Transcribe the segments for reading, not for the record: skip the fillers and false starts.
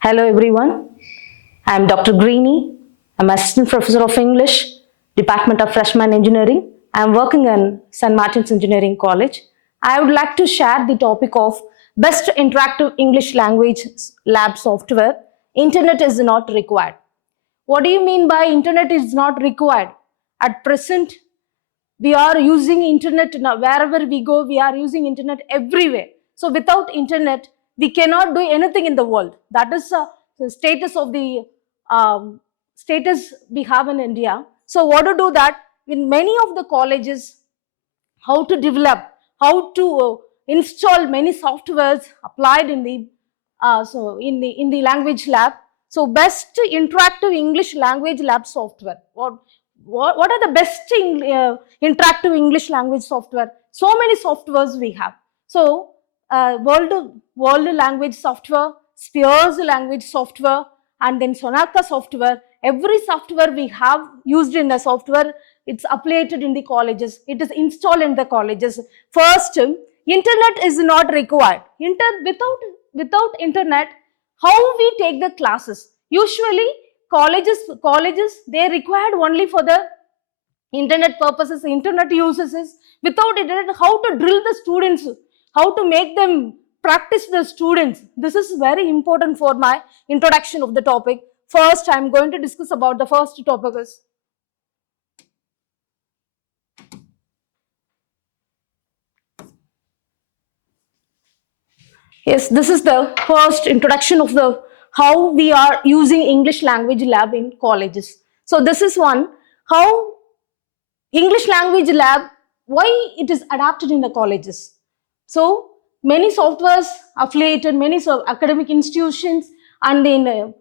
Hello everyone, I am Dr. Greeny. I'm Assistant Professor of English, Department of Freshman Engineering. I am working in St. Martin's Engineering College. I would like to share the topic of Best Interactive English Language Lab Software. Internet is not required. What do you mean by internet is not required? At present, we are using internet now. Wherever we go, we are using internet everywhere. So without internet, we cannot do anything in the world. That is the status of the status we have in India. So what to do that in many of the colleges, how to develop, how to install many softwares applied in the in the language lab. So best interactive English language lab software. What are the best interactive English language software? So many softwares we have. So world language software, Spears language software, and then Sonaka software. Every software we have used in the software, it's uploaded in the colleges. It is installed in the colleges. First, internet is not required. Without internet, how we take the classes? Usually, colleges they required only for the internet purposes, internet uses. Without internet, how to drill the students, how to make them practice the students. This is very important for my introduction of the topic. First, I am going to discuss about the first topic is yes, this is the first introduction of the how we are using English language lab in colleges. So this is one, how English language lab, why it is adapted in the colleges. So many softwares affiliated, many academic institutions and in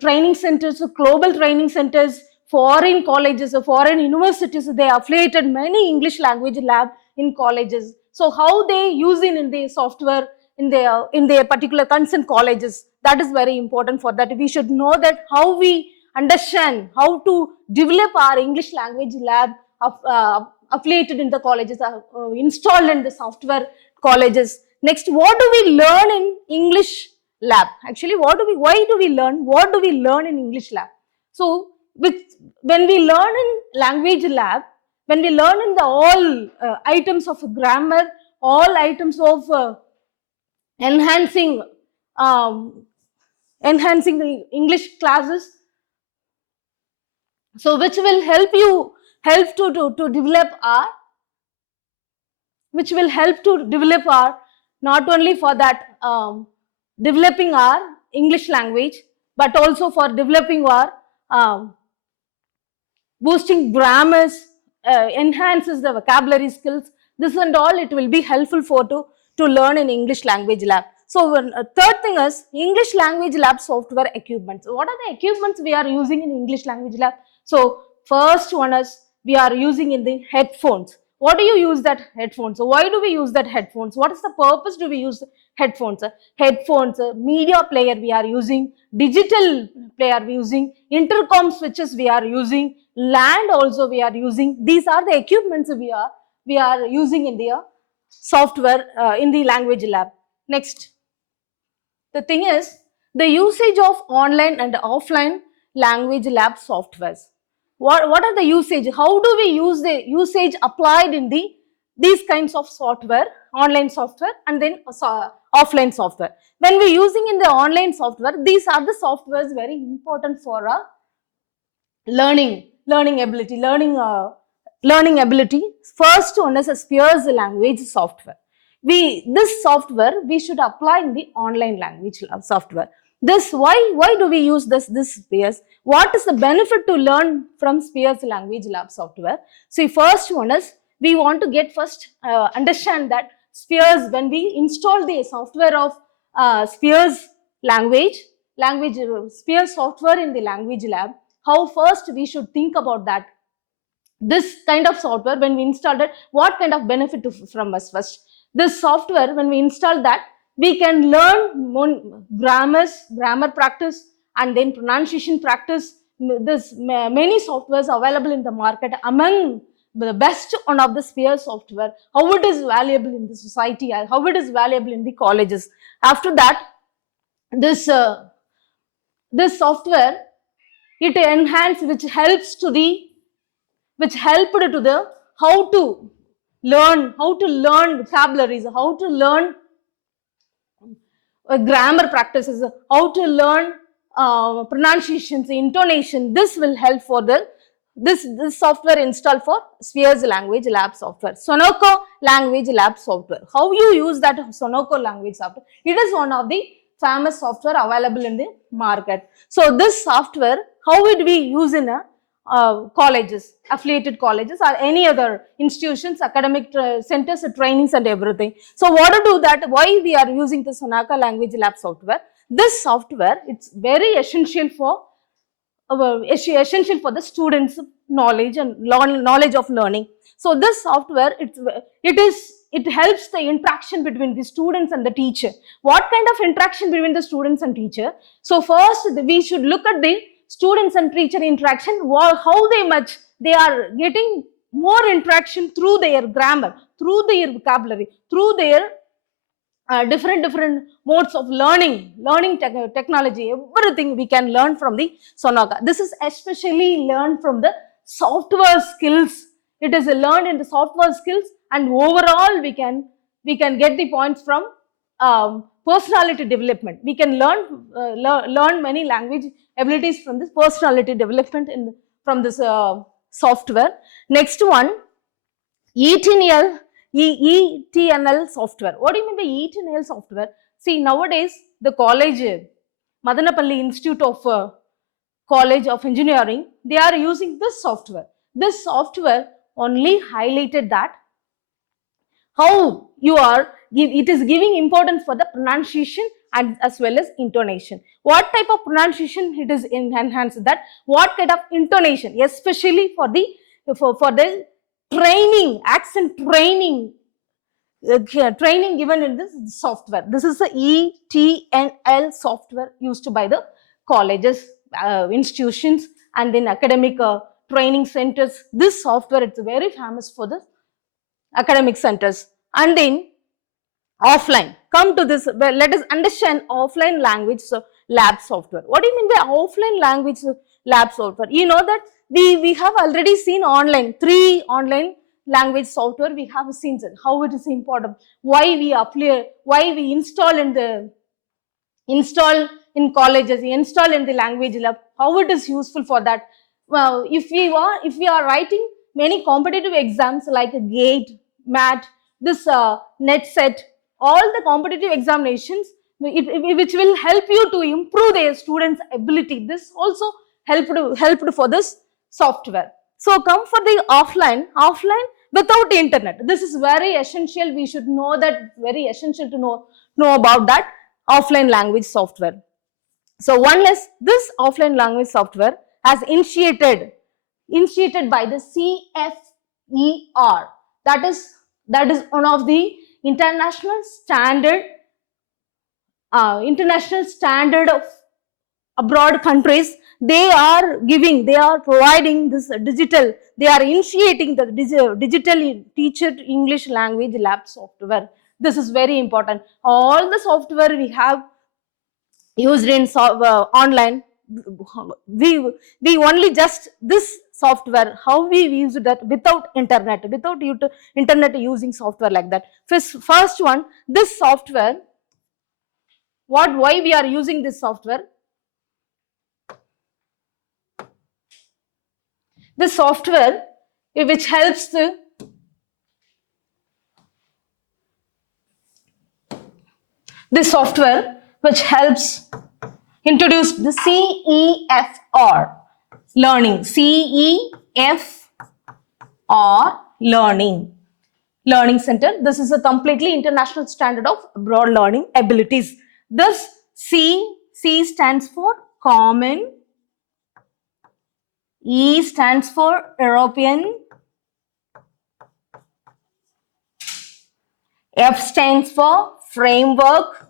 training centers, global training centers, foreign colleges, foreign universities, they affiliated many English language lab in colleges. So how they use it in the software in their particular concerned colleges, that is very important. For that we should know that how we understand how to develop our English language lab affiliated in the colleges, installed in the software colleges. Next, what do we learn in English lab? Actually, why do we learn? What do we learn in English lab? So, when we learn in language lab, when we learn in the all items of grammar, all items of enhancing the English classes, so which will help to develop our, which will help to develop our, not only for that developing our English language, but also for developing our boosting grammars, enhances the vocabulary skills. This and all it will be helpful for to learn in English language lab. So third thing is English language lab software equipments. What are the equipments we are using in English language lab? So first one is we are using in the headphones. What do you use that headphones? So why do we use that headphones? What is the purpose do we use headphones? Headphones, media player we are using, digital player we are using, intercom switches we are using, LAN also we are using. These are the equipments we are using in the software in the language lab. Next, the thing is the usage of online and offline language lab softwares. What are the usage? How do we use the usage applied in these kinds of software, online software and then offline software? When we're using in the online software, these are the softwares very important for our learning ability. First one is a Spears language software. This software we should apply in the online language software. This why do we use this Spears? What is the benefit to learn from Spears language lab software? See, first one is we want to get first understand that Spears, when we install the software of Spears Spears software in the language lab, how first we should think about that. This kind of software, when we installed it, what kind of benefit from us first? This software, when we install that, we can learn grammar practice and then pronunciation practice. Many softwares available in the market. Among the best one of the Spears software, how it is valuable in the society, how it is valuable in the colleges. After that, this this software, it enhances, which helped to the how to learn vocabularies, how to learn grammar practices, how to learn pronunciations, intonation. This will help for this software installed for Spheres Language Lab software, Sonoko Language Lab software. How you use that Sonoko language software? It is one of the famous software available in the market. So this software, how would we use in colleges, affiliated colleges, or any other institutions, academic centers, trainings, and everything? So what to do that? Why we are using the Sonoko Language Lab software? This software, it's very essential for the students' knowledge and knowledge of learning. So this software, it helps the interaction between the students and the teacher. What kind of interaction between the students and teacher? So first, we should look at the students and teacher interaction, how they are getting more interaction through their grammar, through their vocabulary, through their different modes of learning technology, everything we can learn from the Sonoko. This is especially learned from the software skills. It is learned in the software skills, and overall we can get the points from personality development. We can learn many language abilities from this personality development from this software. Next one, ETNL software. What do you mean by ETNL software? See, nowadays the college, Madanapalli Institute of College of Engineering, they are using this software. This software only highlighted that how it is giving importance for the pronunciation and as well as intonation. What type of pronunciation it is enhanced, that what kind of intonation, especially for the training, accent training given in this software. This is the ETNL software used by the colleges, institutions, and then academic training centers. This software, it's very famous for the academic centers. And then offline, come to this, let us understand offline language lab software. What do you mean by offline language lab software? You know that we have already seen three online language software. We have seen how it is important, why we apply, why we install in colleges, install in the language lab, how it is useful for that. Well, if we are writing many competitive exams like GATE, MAT, this NetSet, all the competitive examinations, which will help you to improve their students' ability. This also helped for this software. So come for the offline without internet. This is very essential. We should know that, very essential to know about that offline language software. So one less, this offline language software has initiated by the CFER. That is one of the international standard of abroad countries. They are providing this digital, they are initiating the digital teacher English language lab software. This is very important. All the software we have used in online, we only just this software, how we use that without internet using software like that. First one, this software, why we are using this software? The software which helps introduce the CEFR learning, learning center. This is a completely international standard of broad learning abilities. This C stands for common, E stands for European, F stands for framework,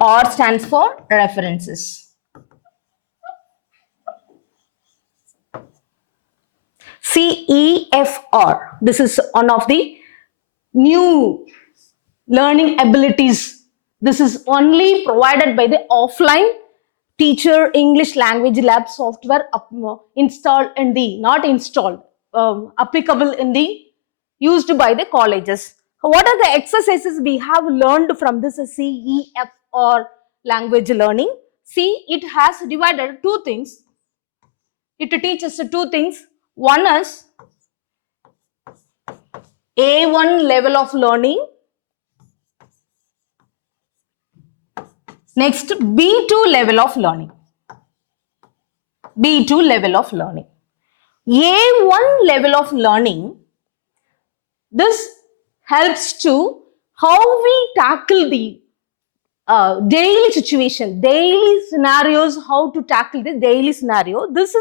R stands for references. CEFR. This is one of the new learning abilities This is only provided by the offline teacher English language lab software installed in the, not installed, applicable in the, used by the colleges. What are the exercises we have learned from this CEF or language learning? See, it has divided two things. It teaches two things. One is A1 level of learning. Next, B2 level of learning. B2 level of learning. A1 level of learning, this helps to how we tackle the daily situation, daily scenarios, how to tackle the daily scenario. This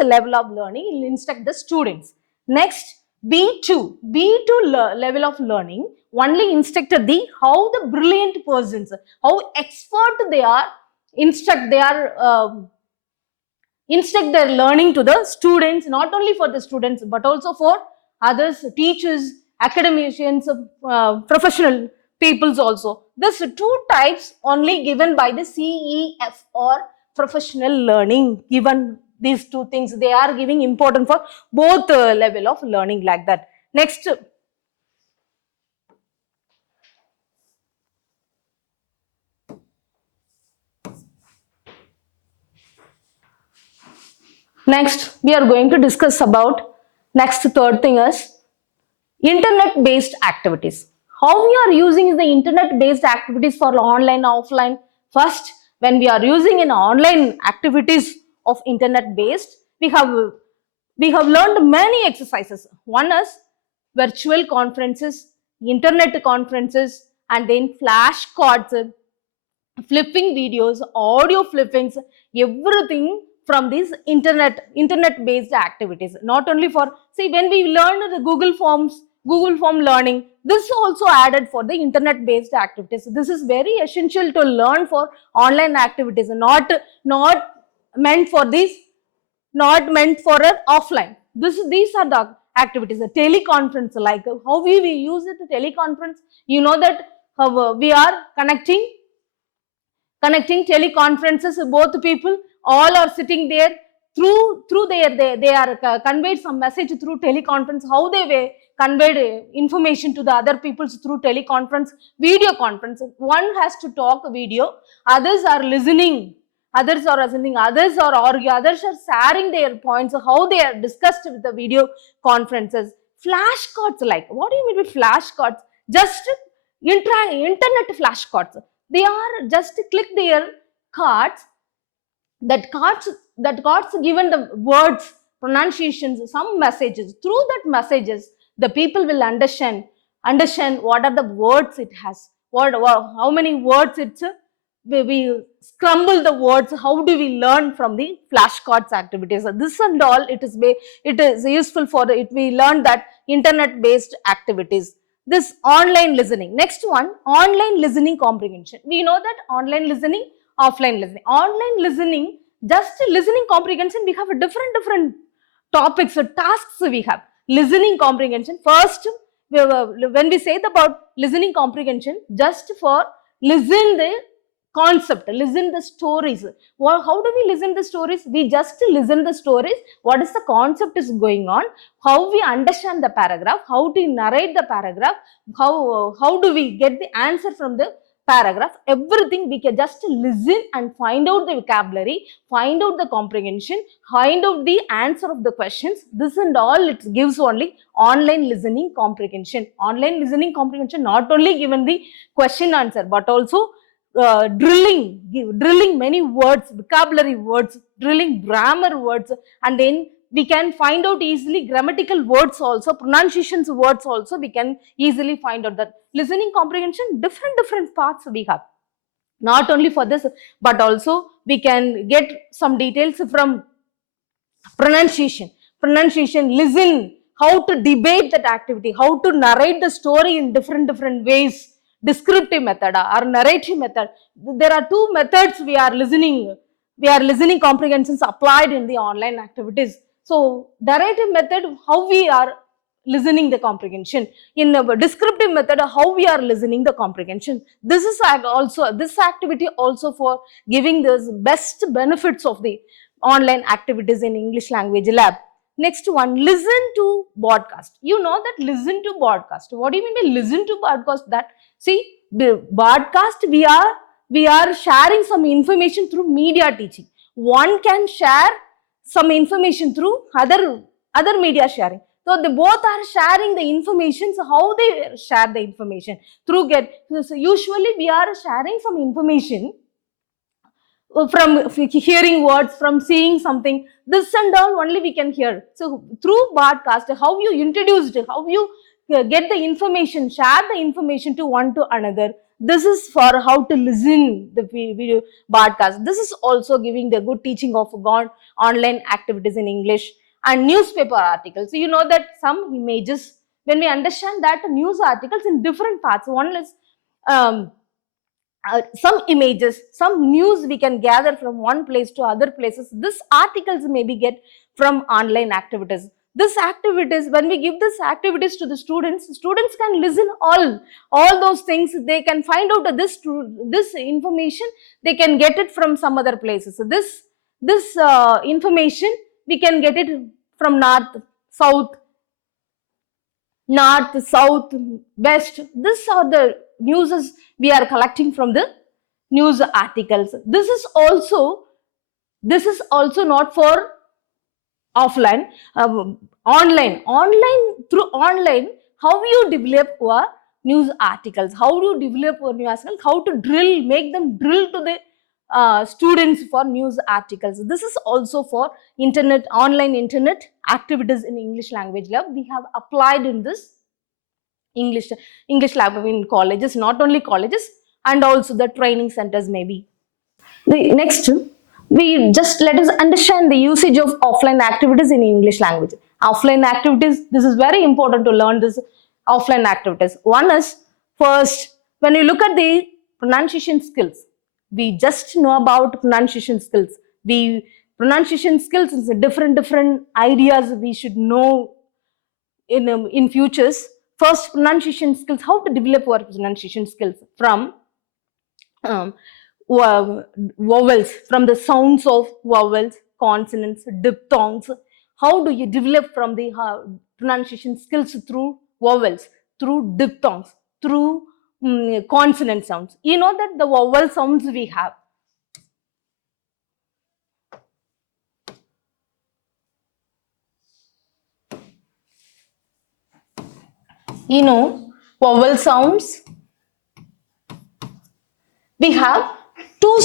level of learning will instruct the students. Next, B2 level of learning only instructed the how the brilliant persons, how expert they are, instruct their learning to the students, not only for the students but also for others, teachers, academicians, professional peoples also. This two types only given by the CEF or professional learning. Given these two things, they are giving important for both level of learning, like that. Next, we are going to discuss about third thing is internet based activities. How we are using the internet based activities for online, offline. First, when we are using in online activities of internet based, we have learned many exercises. One is virtual conferences, internet conferences, and then flashcards, flipping videos, audio flippings, everything from these internet based activities. Not only for, see, when we learn the Google form learning, this also added for the internet based activities. This is very essential to learn for online activities, not meant for this, not meant for an offline. These are the activities. The teleconference, like how we use it, teleconference. You know that we are connecting teleconferences, both people all are sitting there, through they are conveyed some message through teleconference. How they were conveyed information to the other peoples through teleconference, video conference. One has to talk video, others are listening, others are arguing, others are sharing their points, how they are discussed with the video conferences. Flashcards, like what do you mean with flashcards? Just internet flashcards. They are just click their cards, that cards given the words, pronunciations, some messages. Through that messages, the people will understand what are the words it has, how many words it's, we scramble the words. How do we learn from the flashcards activities? This and all, it is useful for we learn that internet based activities. This online listening. Next one, online listening comprehension. We know that online listening, offline listening. Online listening, just listening comprehension, we have a different topics or tasks we have. Listening comprehension, first, when we say about listening comprehension, just for listen the concept, listen the stories. Well, how do we listen the stories? We just listen the stories. What is the concept is going on? How we understand the paragraph? How to narrate the paragraph? How do we get the answer from the paragraph? Everything we can just listen and find out the vocabulary, find out the comprehension, find out the answer of the questions. This and all it gives only online listening comprehension. Online listening comprehension not only given the question answer but also drilling many words, vocabulary words, drilling grammar words, and then we can find out easily grammatical words also, pronunciations words also, we can easily find out that. Listening comprehension, different parts we have. Not only for this, but also we can get some details from pronunciation, listen, how to debate that activity, how to narrate the story in different ways, descriptive method or narrative method. There are two methods we are listening comprehensions applied in the online activities. So narrative method, how we are listening the comprehension. In a descriptive method, how we are listening the comprehension. This is also, this activity also for giving the best benefits of the online activities in English language lab. Next one, listen to podcast. You know that listen to podcast. What do you mean by listen to podcast? That, see, the podcast, we are sharing some information through media teaching. One can share some information through other media sharing. So they both are sharing the information. So how they share the information? Through get, so usually we are sharing some information from hearing words, from seeing something. This and all only we can hear. So through podcast, how you introduced, how you get the information, share the information to one to another. This is for how to listen the video podcast. This is also giving the good teaching of online activities in English. And newspaper articles. So you know that some images, when we understand that news articles in different parts, one is some images, some news we can gather from one place to other places. This articles maybe get from online activities. This activities, when we give this activities to the students can listen all those things. They can find out this information. They can get it from some other places. So this information we can get it from north, south, west. These are the news we are collecting from the news articles. This is also not for offline, online. Through online, how you develop news articles, how do you develop news articles, how to make them drill to the students for news articles. This is also for online internet activities in English language lab. We have applied in this English lab in colleges, not only colleges, and also the training centers maybe. The next, we just let us understand the usage of offline activities in English language. Offline activities, this is very important to learn this offline activities. One is, first, when you look at the pronunciation skills, we just know about pronunciation skills. Pronunciation skills is different ideas we should know in futures. First, pronunciation skills, how to develop our pronunciation skills from vowels, from the sounds of vowels, consonants, diphthongs. How do you develop from the pronunciation skills? Through vowels, through diphthongs, through consonant sounds. You know that the vowel sounds we have. You know, vowel sounds. We have two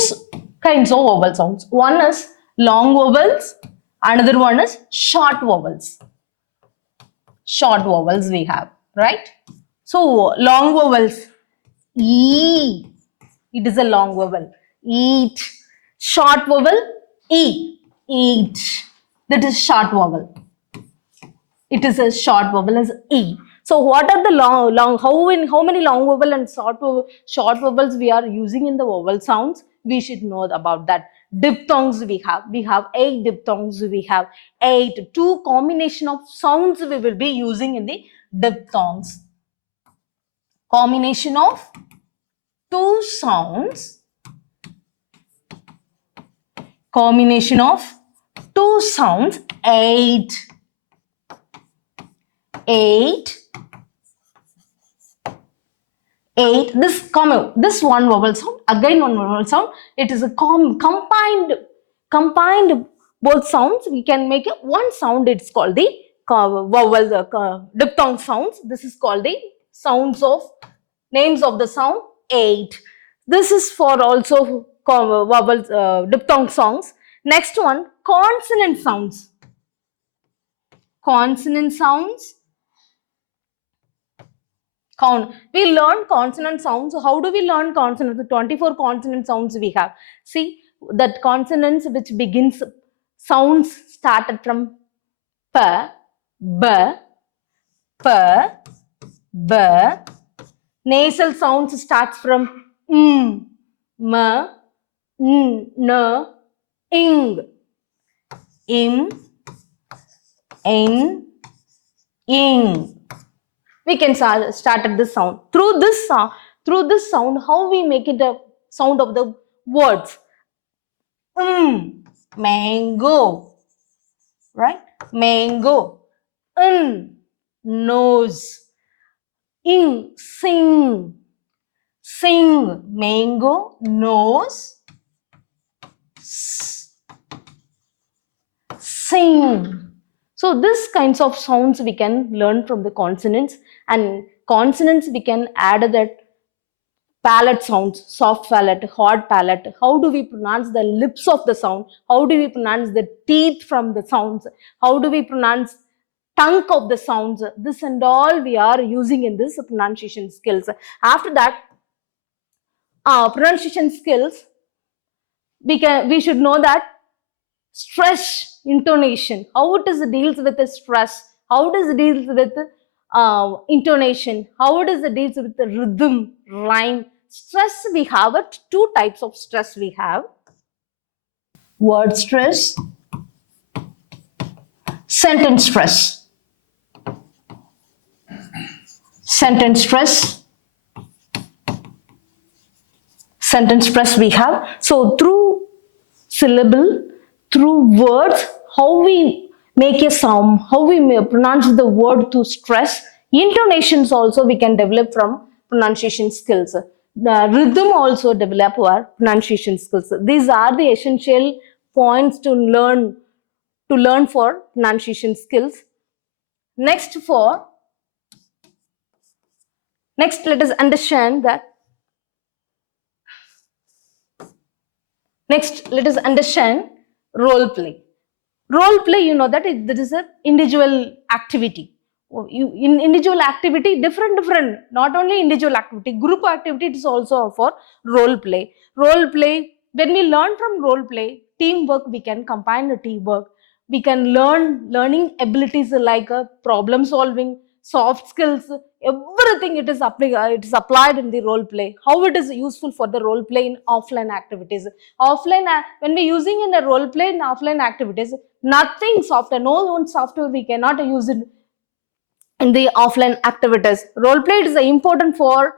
kinds of vowel sounds. One is long vowels, another one is short vowels. Short vowels we have, right? So, long vowels, E, it is a long vowel, eat. Short vowel, E, eat. That is short vowel. It is a short vowel as E. So what are the long how many long vowel and short vowels we are using in the vowel sounds? We should know about that. Diphthongs we have 8 diphthongs. We have 2 combination of sounds we will be using in the diphthongs. Combination of 2 sounds. Combination of 2 sounds, 8. This one vowel sound, again one vowel sound. It is a combined both sounds. We can make it one sound. It's called the vowel diphthong sounds. This is called the sounds of names of the sound 8. This is for also vowel diphthong sounds. Next one, consonant sounds. Consonant sounds. We learn consonant sounds. How do we learn consonants? The 24 consonant sounds we have. See, that consonants which begins, sounds started from P, B, P, B. Nasal sounds starts from M, M, N, ing, im, in, ing. We can start at this sound. Through this sound, how we make it a sound of the words. Mango, right? Mango. Nose. Ing, sing. Sing, mango, nose. Sing. So this kinds of sounds we can learn from the consonants, and consonants we can add that palate sounds, soft palate, hard palate. How do we pronounce the lips of the sound? How do we pronounce the teeth from the sounds? How do we pronounce tongue of the sounds? This and all we are using in this pronunciation skills. After that, pronunciation skills, we should know that stress intonation, how it is deals with the stress, how it is deals with intonation, how it is deals with the rhythm, rhyme. Stress, we have two types of stress. We have word stress, sentence stress. Sentence stress, sentence stress we have. So through syllable, through words, how we make a sound, how we pronounce the word to stress. Intonations also we can develop from pronunciation skills. The rhythm also develop our pronunciation skills. These are the essential points to learn for pronunciation skills. Next, let us understand that. Next, let us understand role play. Role play, you know that it is an individual activity. In individual activity, different, not only individual activity, group activity, it is also for role play. Role play, when we learn from role play, teamwork, we can combine the teamwork. We can learning abilities like problem solving, soft skills, everything it is applied in the role play. How it is useful for the role play in offline activities. Offline, when we're using in a role play in offline activities, nothing software, no one software we cannot use it in the offline activities. Role play is important for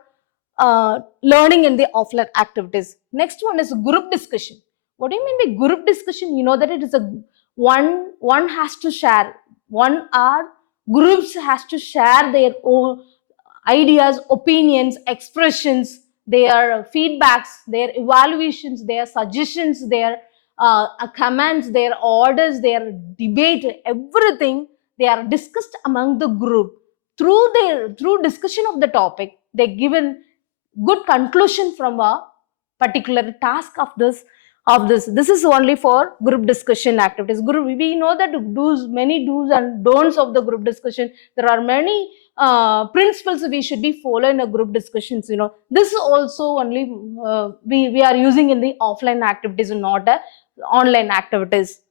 learning in the offline activities. Next one is group discussion. What do you mean by group discussion? You know that it is a one has to share, one hour groups has to share their own ideas, opinions, expressions, their feedbacks, their evaluations, their suggestions, their commands, their orders, their debate, everything they are discussed among the group. Through discussion of the topic, they given good conclusion from a particular task of this is only for group discussion activities. We know that many do's and don'ts of the group discussion. There are many principles we should be following in a group discussions. You know, this also only we are using in the offline activities and not online activities.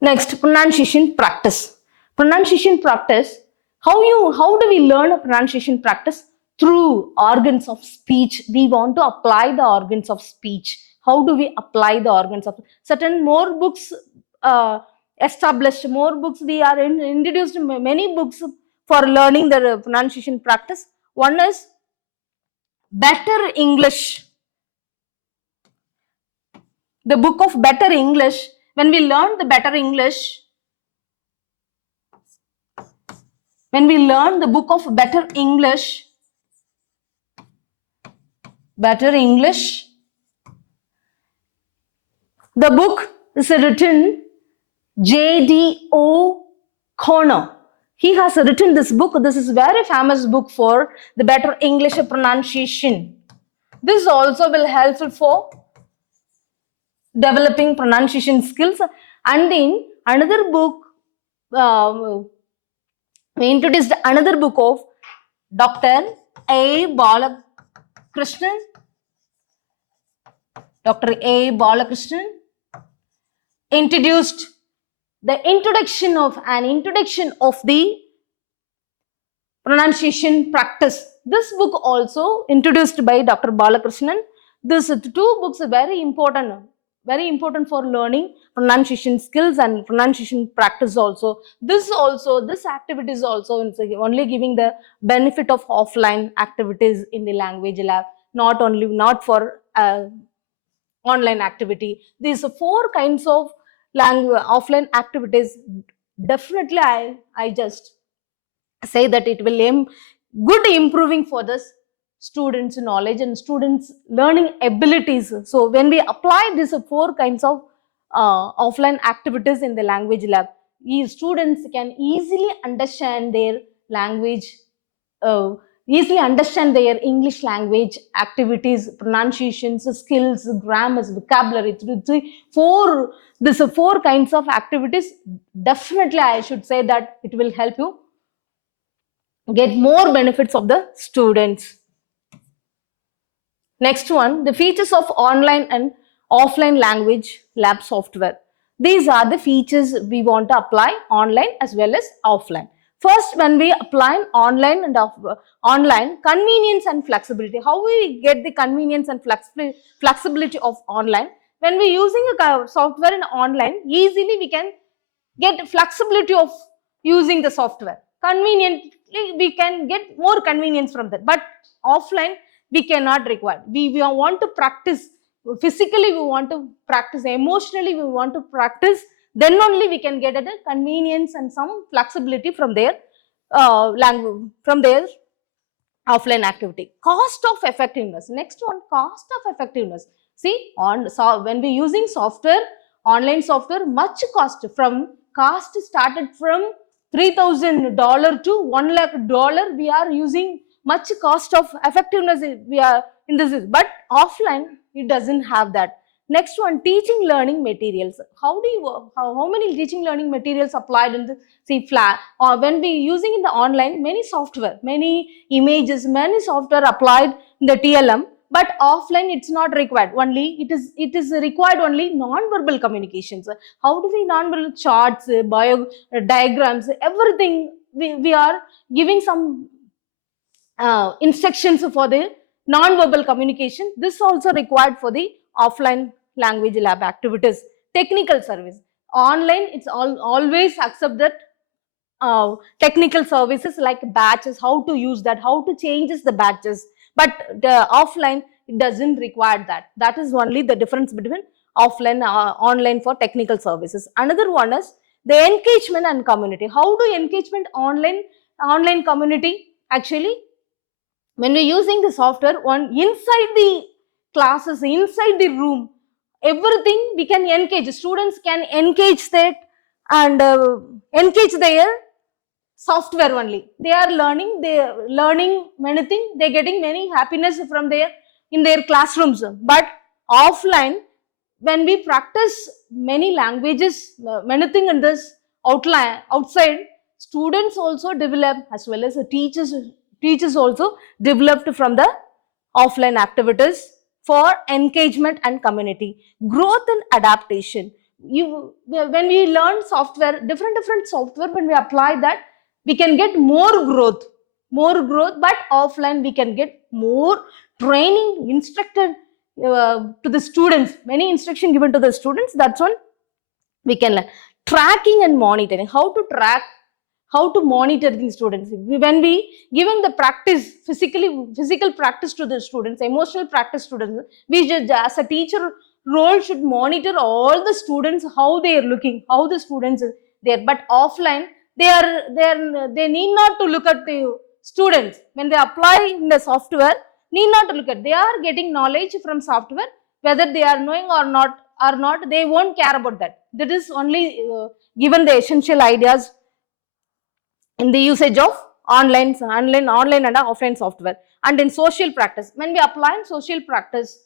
Next, pronunciation practice. Pronunciation practice. How do we learn a pronunciation practice? Through organs of speech. We want to apply the organs of speech. How do we apply the organs of certain more books established, more books we are introduced many books for learning the pronunciation practice. One is Better English. The book of Better English. When we learn the Better English, when we learn the book of Better English, the book is written J.D. O'Connor. He has written this book. This is a very famous book for the Better English pronunciation. This also will help for developing pronunciation skills. And in another book, we introduced another book of Dr. A. Balakrishnan. Dr. A. Balakrishnan introduced the introduction of the pronunciation practice. This book also introduced by Dr. Balakrishnan. These two books are very important. very important for learning pronunciation skills and pronunciation practice also. This activity is also only giving the benefit of offline activities in the language lab, not for online activity. These four kinds of offline activities, definitely I just say that it will aim good improving for the students knowledge and students learning abilities. So when we apply these four kinds of offline activities in the language lab, students can easily understand their language, uh, easily understand their English language activities, pronunciations, skills, grammars, vocabulary. These four kinds of activities, definitely I should say that it will help you get more benefits of the students. Next one, the features of online and offline language lab software. These are the features we want to apply online as well as offline. First, when we apply online and online, convenience and flexibility. How we get the convenience and flexibility of online? When we using a software in online, easily we can get flexibility of using the software. Conveniently, we can get more convenience from that. But offline, we cannot require. We want to practice physically, we want to practice emotionally, we want to practice. Then only we can get a convenience and some flexibility from their language, from their offline activity. Cost of effectiveness. Next one, cost of effectiveness. See, when we using software, online software, much cost started from $3,000 to $1 lakh. We are using much cost of effectiveness. We are in this, but offline it doesn't have that. Next one, teaching learning materials. How many teaching learning materials applied in the flat, or when we using in the online, many software, many images, many software applied in the TLM, but offline it's not required. Only it is required only non-verbal communications. How do we non-verbal charts, diagrams, everything we are giving some instructions for the non-verbal communication. This also required for the offline language lab activities. Technical service. Online, it's always accept that technical services like batches, how to use that, how to change the batches. But the offline, it doesn't require that. That is only the difference between offline online for technical services. Another one is the engagement and community. How do engagement online community? Actually, when we're using the software, inside the classes, inside the room, everything we can engage. Students can engage that and engage their software only. They are learning many things. They're getting many happiness from in their classrooms. But offline, when we practice many languages, many things in this outside, students also develop, as well as the teachers also developed from the offline activities for engagement and community. Growth and adaptation. When we learn software, different software, when we apply that, we can get more growth, but offline we can get more training instructed to the students, many instruction given to the students. That's one we can learn. Tracking and monitoring. How to track, how to monitor the students. When we giving the practice, physical practice to the students, emotional practice students, we just, as a teacher role, should monitor all the students, how they are looking, how the students are there. But offline, they need not to look at the students. When they apply in the software, need not to look at. They are getting knowledge from software, whether they are knowing or not, they won't care about that. That is only given the essential ideas in the usage of online and offline software. And in social practice, when we apply in social practice,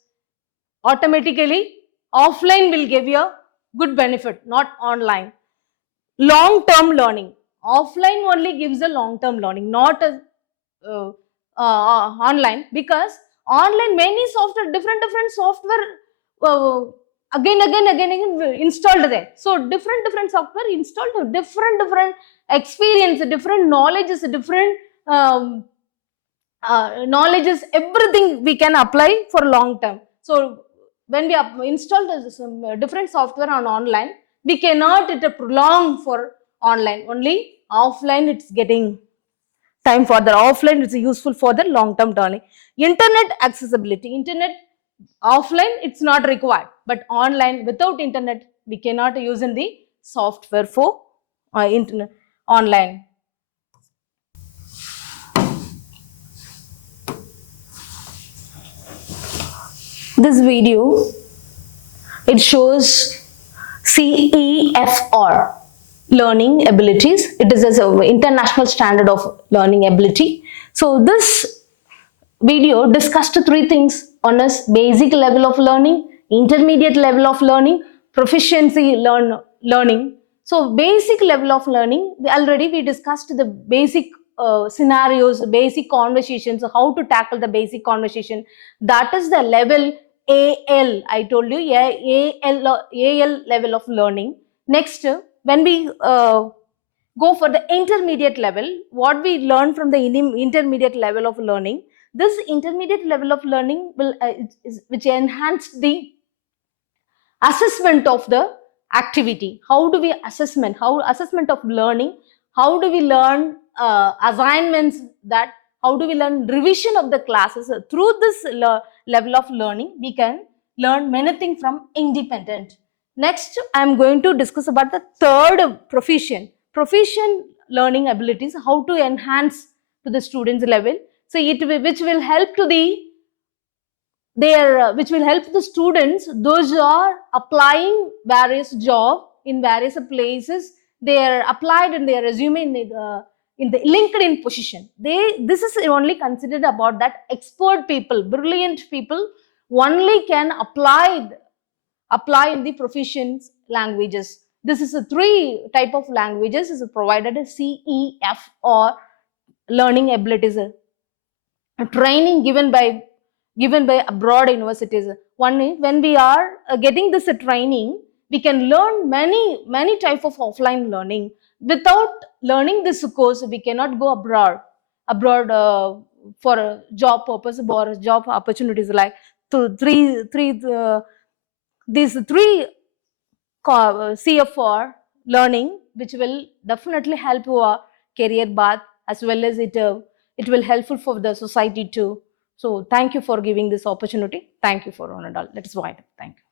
automatically offline will give you a good benefit, not online. Long-term learning. Offline only gives a long-term learning, not a online, because online many software, different software again installed there. So different software installed, different experience, different knowledges, different knowledges, everything we can apply for long term. So when we have installed some different software on online, we cannot prolong for online. Only offline it's getting time for the offline. It's useful for the long term learning. Internet accessibility. Internet offline it's not required, but online without internet we cannot use in the software for internet online. This video, it shows CEFR, learning abilities. It is an international standard of learning ability. So this video discussed three things. One is basic level of learning, intermediate level of learning, proficiency learning. So basic level of learning, already we discussed the basic scenarios, basic conversations, how to tackle the basic conversation. That is the level AL. I told you, yeah, AL level of learning. Next, when we go for the intermediate level, what we learn from the intermediate level of learning, this intermediate level of learning will which enhance the assessment of the activity. How do we assessment of learning, how do we learn assignments, that how do we learn revision of the classes. Through this level of learning we can learn many things from independent. Next, I am going to discuss about the third proficient learning abilities, how to enhance to the students level. So which will help to the which will help the students, those who are applying various job in various places, they are applied in their resume in the LinkedIn position. This is only considered about that expert people, brilliant people only can apply in the proficient languages. This is a three type of languages is provided as CEF or learning abilities. Training given by abroad universities. One is when we are getting this training, we can learn many type of offline learning. Without learning this course, we cannot go abroad for a job purpose or job opportunities. Like these three CFR learning, which will definitely help your career path, as well as it will helpful for the society too. So thank you for giving this opportunity. Thank you for one and all. Let us wind up. Thank you.